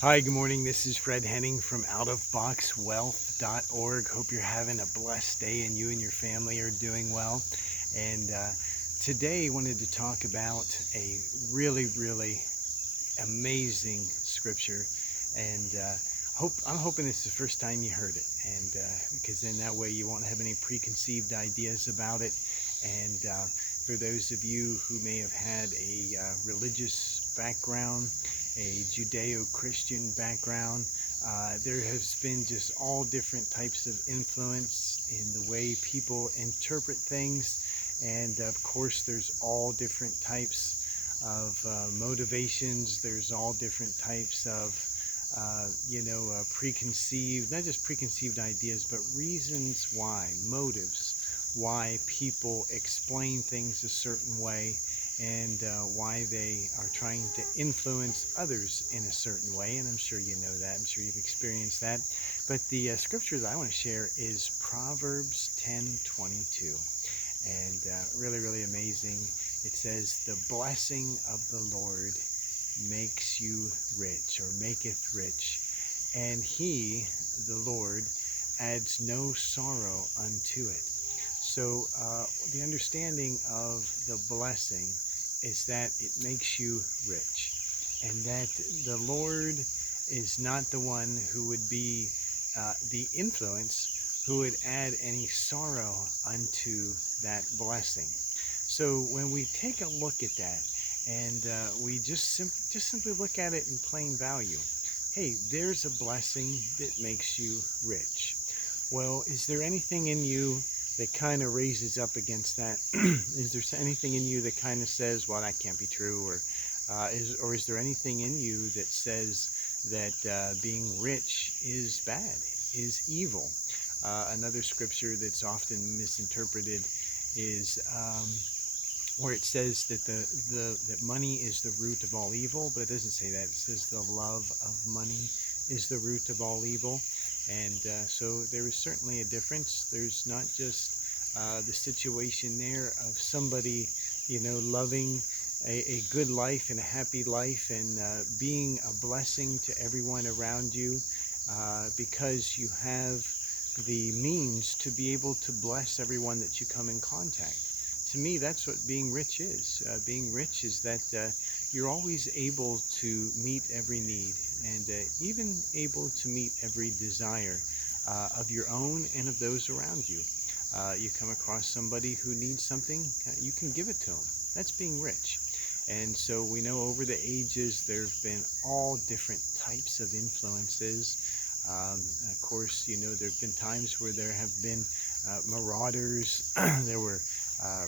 Hi, good morning. This is Fred Henning from outofboxwealth.org. Hope you're having a blessed day and you and your family are doing well. And today I wanted to talk about a really amazing scripture. And I'm hoping it's the first time you heard it. And because then that way you won't have any preconceived ideas about it. And for those of you who may have had a religious background, a Judeo-Christian background, there has been just all different types of influence in the way people interpret things. And of course, there's all different types of motivations. There's all different types of, preconceived, not just preconceived ideas, but reasons why, motives, why people explain things a certain way, and why they are trying to influence others in a certain way. And I'm sure you know that. I'm sure you've experienced that. But the scripture that I want to share is Proverbs 10:22. And really amazing. It says, "The blessing of the Lord makes you rich," or maketh rich, "and he, the Lord, adds no sorrow unto it." So the understanding of the blessing is that it makes you rich, and that the Lord is not the one who would be the influence who would add any sorrow unto that blessing. So when we take a look at that, and we just simply look at it in plain value, hey, there's a blessing that makes you rich. Well, is there anything in you that kind of raises up against that? Is there anything in you that kind of says, well, that can't be true? Or is there anything in you that says that being rich is bad, is evil? Another scripture that's often misinterpreted is where it says that that money is the root of all evil, but it doesn't say that. It says the love of money is the root of all evil. And so there is certainly a difference. There's not just the situation there of somebody, loving a good life and a happy life, and being a blessing to everyone around you because you have the means to be able to bless everyone that you come in contact. To me, that's what being rich is. Being rich is that you're always able to meet every need, and even able to meet every desire of your own and of those around you. You come across somebody who needs something, you can give it to them. That's being rich. And so we know over the ages there have been all different types of influences. Of course, there have been times where there have been marauders, there were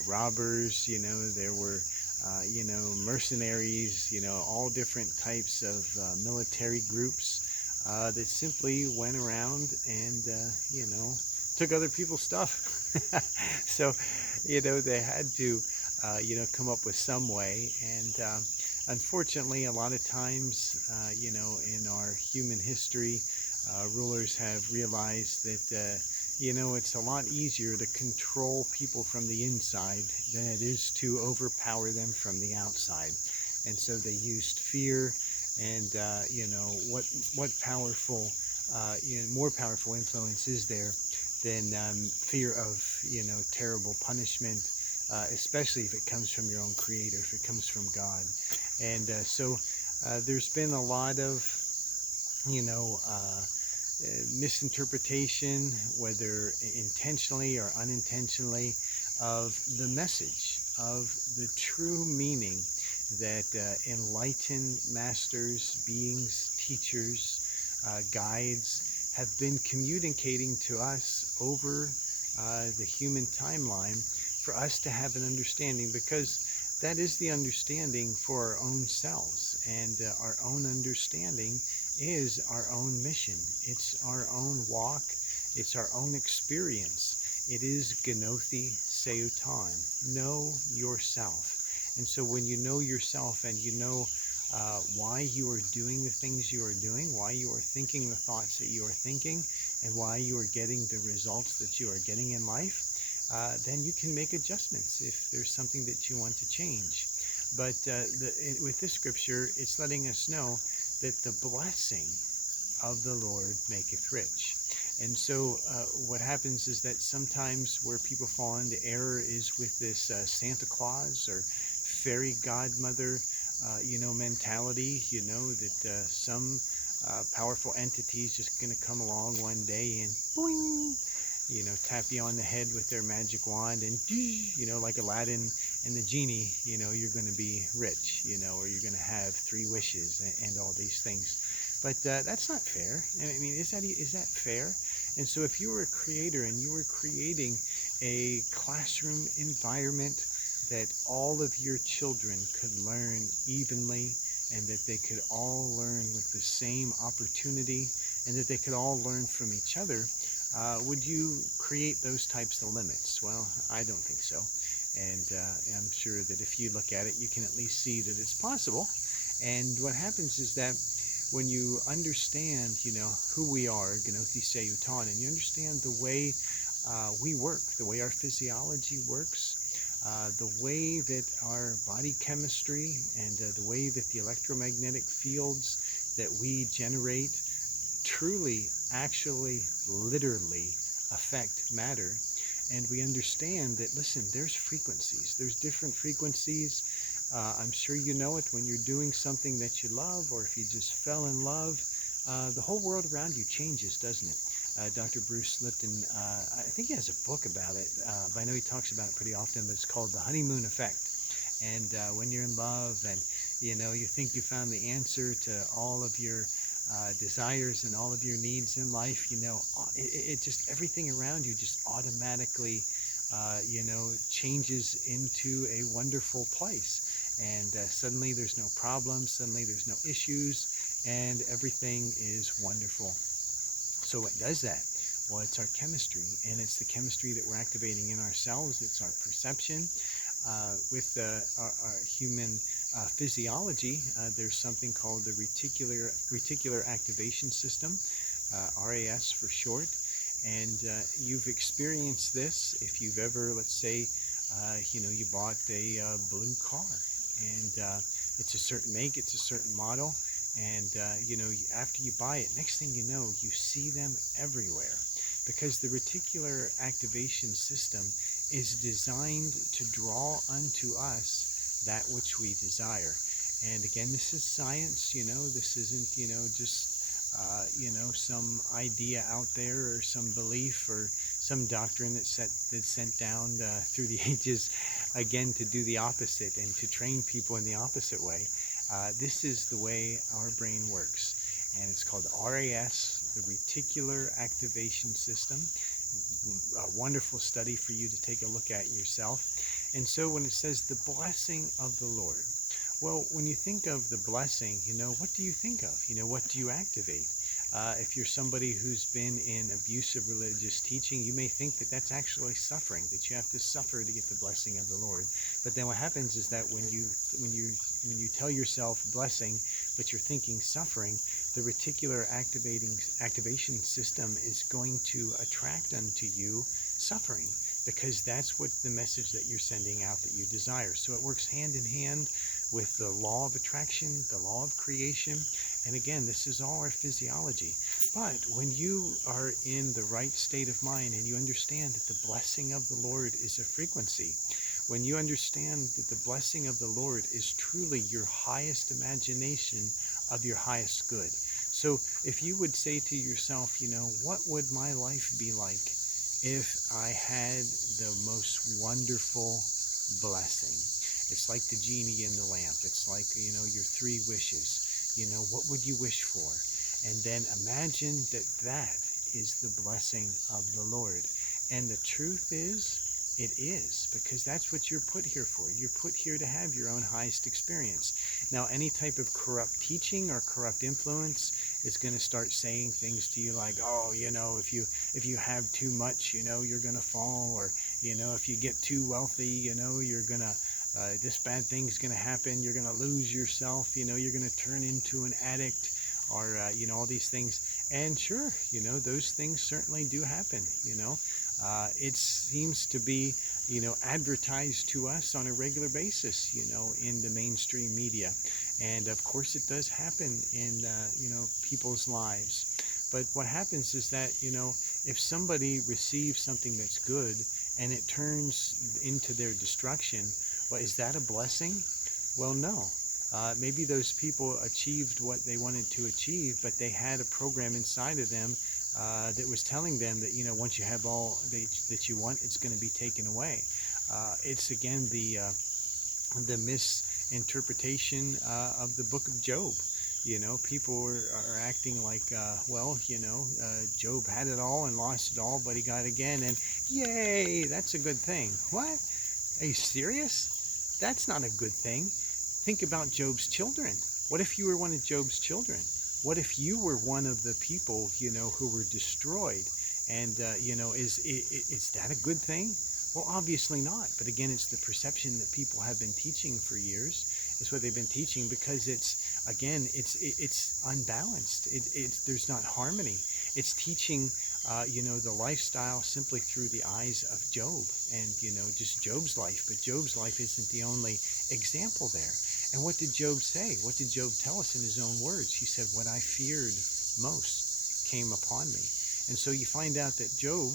robbers, there were, mercenaries, all different types of military groups that simply went around and, took other people's stuff. So, they had to, come up with some way. And unfortunately, a lot of times, in our human history, rulers have realized that it's a lot easier to control people from the inside than it is to overpower them from the outside. And so they used fear, and what powerful, more powerful influence is there than fear of terrible punishment, especially if it comes from your own Creator, if it comes from God. And so there's been a lot of you know. Misinterpretation, whether intentionally or unintentionally, of the message, of the true meaning that enlightened masters, beings, teachers, guides have been communicating to us over the human timeline for us to have an understanding, because that is the understanding for our own selves, and our own understanding is our own mission. It's our own walk. It's our own experience. It is Genothi Seuton. Know yourself. And so when you know yourself, and you know why you are doing the things you are doing, why you are thinking the thoughts that you are thinking, and why you are getting the results that you are getting in life, then you can make adjustments if there's something that you want to change. But with this scripture, it's letting us know that the blessing of the Lord maketh rich. And so what happens is that sometimes where people fall into error is with this Santa Claus or fairy godmother, mentality, that some powerful entity is just going to come along one day and boing, tap you on the head with their magic wand and, like Aladdin and the genie, you're going to be rich, or you're going to have 3 wishes and all these things. But that's not fair. I mean, is that fair? And so if you were a creator and you were creating a classroom environment that all of your children could learn evenly and that they could all learn with the same opportunity and that they could all learn from each other, would you create those types of limits? Well, I don't think so. And I'm sure that if you look at it, you can at least see that it's possible. And what happens is that when you understand, who we are, Gnothi Seyutan, and you understand the way we work, the way our physiology works, the way that our body chemistry and the way that the electromagnetic fields that we generate truly, actually, literally affect matter. And we understand that, listen, there's frequencies. There's different frequencies. I'm sure you know it when you're doing something that you love, or if you just fell in love, the whole world around you changes, doesn't it? Dr. Bruce Lipton, I think he has a book about it, but I know he talks about it pretty often, but it's called The Honeymoon Effect. And when you're in love and, you think you found the answer to all of your desires and all of your needs in life, it just, everything around you just automatically, changes into a wonderful place. And suddenly there's no problems, suddenly there's no issues, and everything is wonderful. So what does that? Well, it's our chemistry, and it's the chemistry that we're activating in ourselves. It's our perception. With our human physiology, there's something called the reticular activation system, RAS for short. And you've experienced this if you've ever, let's say, you bought a blue car, and it's a certain make, it's a certain model, and after you buy it, next thing you know, you see them everywhere, because the reticular activation system is designed to draw unto us that which we desire. And again, this is science. This isn't just some idea out there or some belief or some doctrine that's sent down through the ages, again, to do the opposite and to train people in the opposite way. This is the way our brain works, and it's called RAS, the Reticular Activation System. A wonderful study for you to take a look at yourself. And so when it says the blessing of the Lord, well, when you think of the blessing, what do you think of? What do you activate? If you're somebody who's been in abusive religious teaching, you may think that that's actually suffering, that you have to suffer to get the blessing of the Lord. But then what happens is that when you tell yourself blessing, but you're thinking suffering, the reticular activation system is going to attract unto you suffering, because that's what the message that you're sending out that you desire. So it works hand in hand with the law of attraction, the law of creation. And again, this is all our physiology. But when you are in the right state of mind and you understand that the blessing of the Lord is a frequency, when you understand that the blessing of the Lord is truly your highest imagination of your highest good. So if you would say to yourself, what would my life be like if I had the most wonderful blessing? It's like the genie in the lamp. It's like, your 3 wishes. What would you wish for? And then imagine that is the blessing of the Lord. And the truth is, it is, because that's what you're put here for. You're put here to have your own highest experience. Now, any type of corrupt teaching or corrupt influence is going to start saying things to you like, oh, if you have too much, you're going to fall, or, if you get too wealthy, you're going to, this bad thing's going to happen. You're going to lose yourself. You're going to turn into an addict, or, all these things. And sure, those things certainly do happen, It seems to be, advertised to us on a regular basis, in the mainstream media. And of course it does happen in, people's lives. But what happens is that, if somebody receives something that's good and it turns into their destruction, well, is that a blessing? Well, no. Maybe those people achieved what they wanted to achieve, but they had a program inside of them that was telling them that, once you have all that you want, it's going to be taken away. It's again the misinterpretation of the book of Job. People are acting like, Job had it all and lost it all, but he got it again, and yay, that's a good thing. What? Are you serious? That's not a good thing. Think about Job's children. What if you were one of Job's children? What if you were one of the people, who were destroyed? And, is that a good thing? Well, obviously not. But again, it's the perception that people have been teaching for years. It's what they've been teaching because it's unbalanced. There's not harmony. It's teaching, the lifestyle simply through the eyes of Job and, just Job's life. But Job's life isn't the only example there. And what did Job say? What did Job tell us in his own words? He said, what I feared most came upon me. And so you find out that Job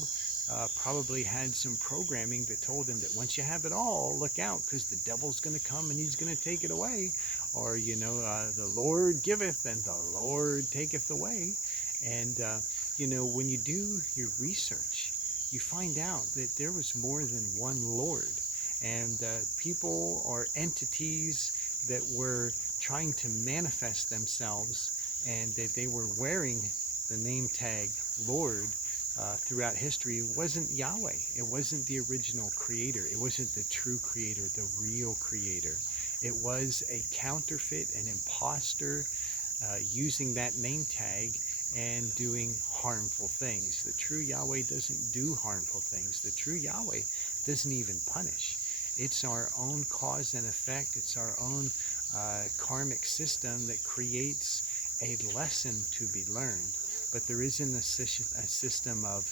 probably had some programming that told him that once you have it all, look out, because the devil's going to come and he's going to take it away. Or, the Lord giveth and the Lord taketh away. And, when you do your research, you find out that there was more than one Lord. And people or entities that were trying to manifest themselves and that they were wearing the name tag Lord throughout history wasn't Yahweh. It wasn't the original creator. It wasn't the true creator, the real creator. It was a counterfeit, an imposter using that name tag and doing harmful things. The true Yahweh doesn't do harmful things. The true Yahweh doesn't even punish. It's our own cause and effect. It's our own karmic system that creates a lesson to be learned. But there isn't a system of,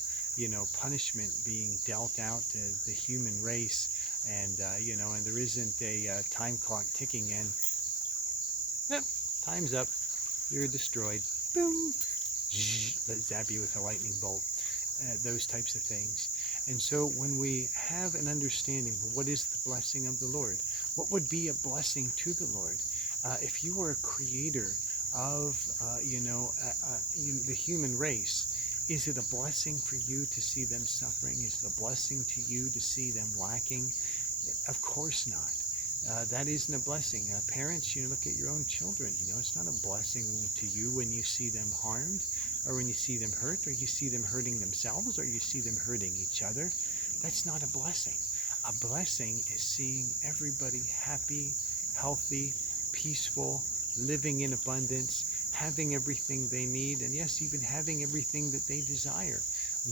punishment being dealt out to the human race. And, and there isn't a time clock ticking in. Yep, time's up. You're destroyed. Boom. Let's zap you with a lightning bolt. Those types of things. And so when we have an understanding, what is the blessing of the Lord? What would be a blessing to the Lord? If you were a creator of, the human race, is it a blessing for you to see them suffering? Is it a blessing to you to see them lacking? Of course not. That isn't a blessing. Parents, look at your own children. It's not a blessing to you when you see them harmed, or when you see them hurt, or you see them hurting themselves, or you see them hurting each other. That's not a blessing. A blessing is seeing everybody happy, healthy, peaceful, living in abundance, having everything they need, and yes, even having everything that they desire,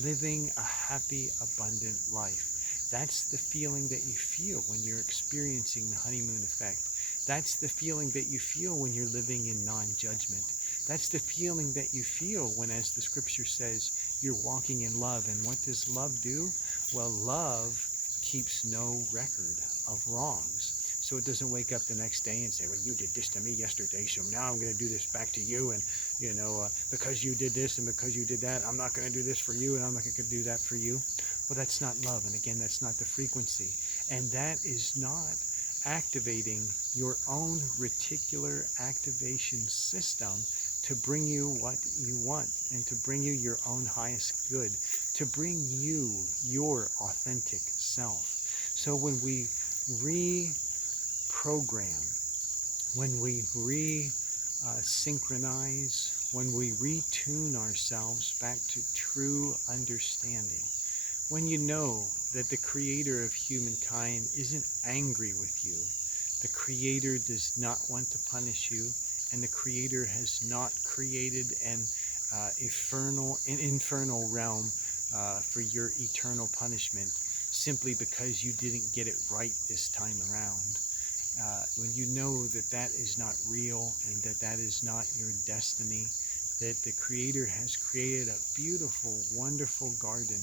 living a happy, abundant life. That's the feeling that you feel when you're experiencing the honeymoon effect. That's the feeling that you feel when you're living in non-judgment. That's the feeling that you feel when, as the scripture says, you're walking in love. And what does love do? Well, love keeps no record of wrongs. So it doesn't wake up the next day and say, well, you did this to me yesterday, so now I'm going to do this back to you. And, because you did this and because you did that, I'm not going to do this for you and I'm not going to do that for you. Well, that's not love. And again, that's not the frequency. And that is not activating your own reticular activation system to bring you what you want and to bring you your own highest good, to bring you your authentic self. So when we reprogram, when we synchronize, when we retune ourselves back to true understanding, when you know that the creator of humankind isn't angry with you, the creator does not want to punish you, and the creator has not created an infernal realm for your eternal punishment simply because you didn't get it right this time around. When you know that that is not real and that that is not your destiny, that the creator has created a beautiful, wonderful garden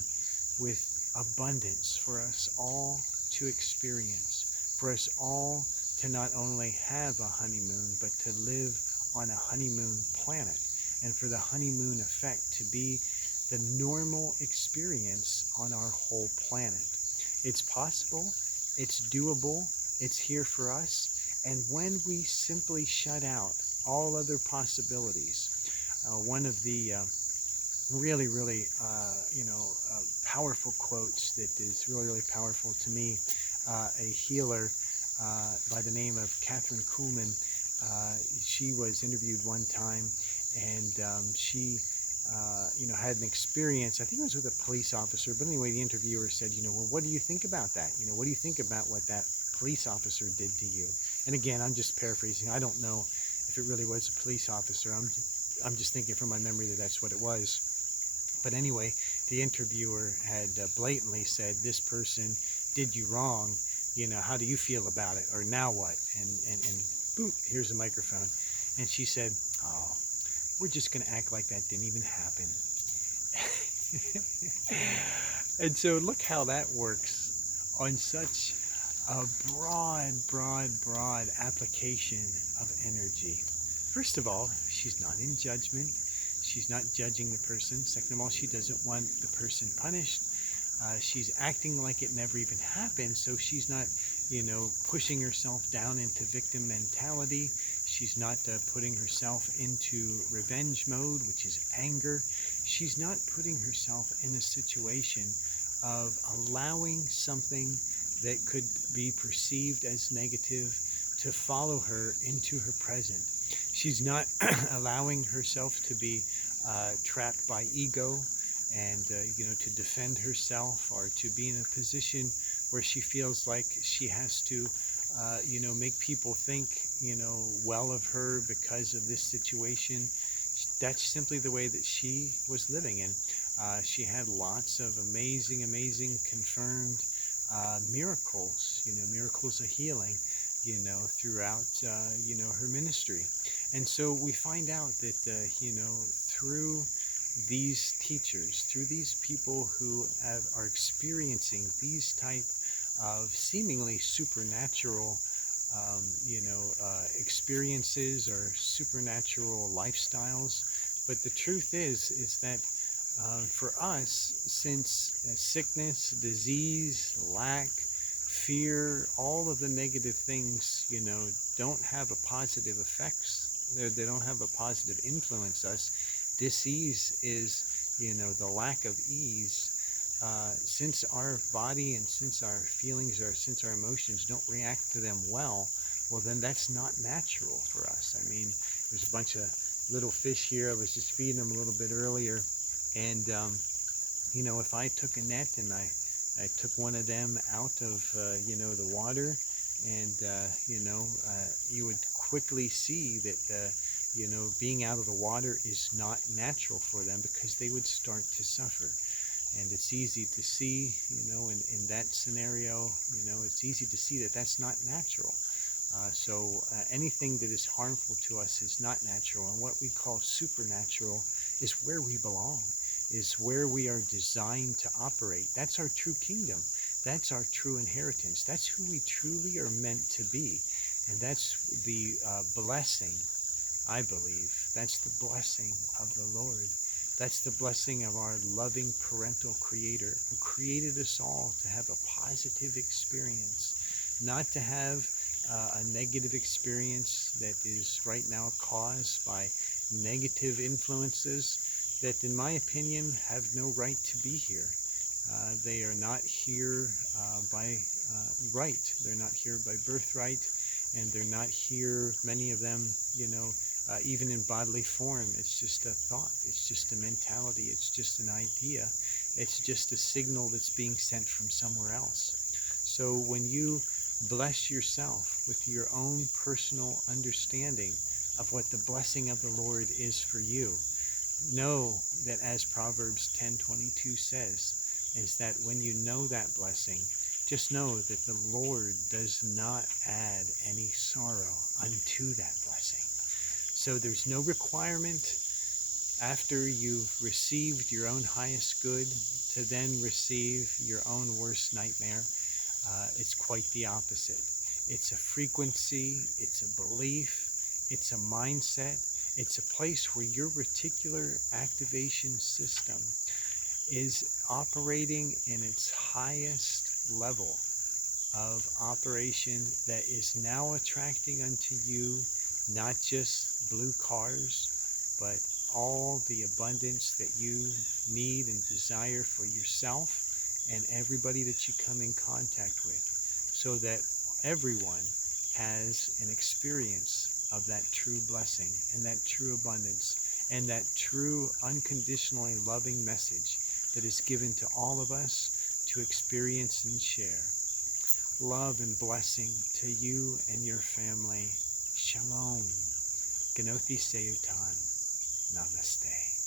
with abundance for us all to experience, for us all to not only have a honeymoon, but to live on a honeymoon planet, and for the honeymoon effect to be the normal experience on our whole planet. It's possible, it's doable, it's here for us, and when we simply shut out all other possibilities, one of the really powerful quotes that is really powerful to me, a healer by the name of Catherine Kuhlman. She was interviewed one time, and she had an experience. I think it was with a police officer, but anyway, the interviewer said, well, what do you think about that? What do you think about what that police officer did to you? And again, I'm just paraphrasing. I don't know if it really was a police officer. I'm just thinking from my memory that that's what it was. But anyway, the interviewer had blatantly said, this person did you wrong, how do you feel about it? Or now what? And boom, here's a microphone. And she said, oh, we're just going to act like that didn't even happen. And so look how that works on such a broad application of energy. First of all, she's not in judgment. She's not judging the person. Second of all, she doesn't want the person punished. She's acting like it never even happened, so she's not, pushing herself down into victim mentality. She's not putting herself into revenge mode, which is anger. She's not putting herself in a situation of allowing something that could be perceived as negative to follow her into her present. She's not allowing herself to be trapped by ego and, to defend herself, or to be in a position where she feels like she has to, make people think, well of her because of this situation. That's simply the way that she was living. And she had lots of amazing confirmed miracles, miracles of healing, throughout, her ministry. And so we find out that, through these teachers, through these people who are experiencing these type of seemingly supernatural, experiences or supernatural lifestyles. But the truth is that for us, since sickness, disease, lack, fear, all of the negative things, don't have a positive effects. They don't have a positive influence us. Disease is, the lack of ease. Since our body and since our feelings or since our emotions don't react to them well, then that's not natural for us. I mean, there's a bunch of little fish here. I was just feeding them a little bit earlier. And, if I took a net and I took one of them out of, the water, and, you would quickly see that, being out of the water is not natural for them, because they would start to suffer. And it's easy to see, in that scenario, it's easy to see that that's not natural. So anything that is harmful to us is not natural. And what we call supernatural is where we belong, is where we are designed to operate. That's our true kingdom. That's our true inheritance. That's who we truly are meant to be. And that's the blessing, I believe. That's the blessing of the Lord. That's the blessing of our loving parental creator, who created us all to have a positive experience, not to have a negative experience that is right now caused by negative influences that, in my opinion, have no right to be here. They are not here by right. They're not here by birthright, and they're not here, many of them, even in bodily form. It's just a thought. It's just a mentality. It's just an idea. It's just a signal that's being sent from somewhere else. So when you bless yourself with your own personal understanding of what the blessing of the Lord is for you, know that, as Proverbs 10:22 says, is that when you know that blessing, just know that the Lord does not add any sorrow unto that blessing. So there's no requirement after you've received your own highest good to then receive your own worst nightmare. It's quite the opposite. It's a frequency, it's a belief, it's a mindset, it's a place where your reticular activation system is operating in its highest level of operation that is now attracting unto you not just blue cars, but all the abundance that you need and desire for yourself and everybody that you come in contact with, so that everyone has an experience of that true blessing and that true abundance and that true unconditionally loving message that is given to all of us to experience and share. Love and blessing to you and your family. Shalom. Ganothi Seyutan. Namaste.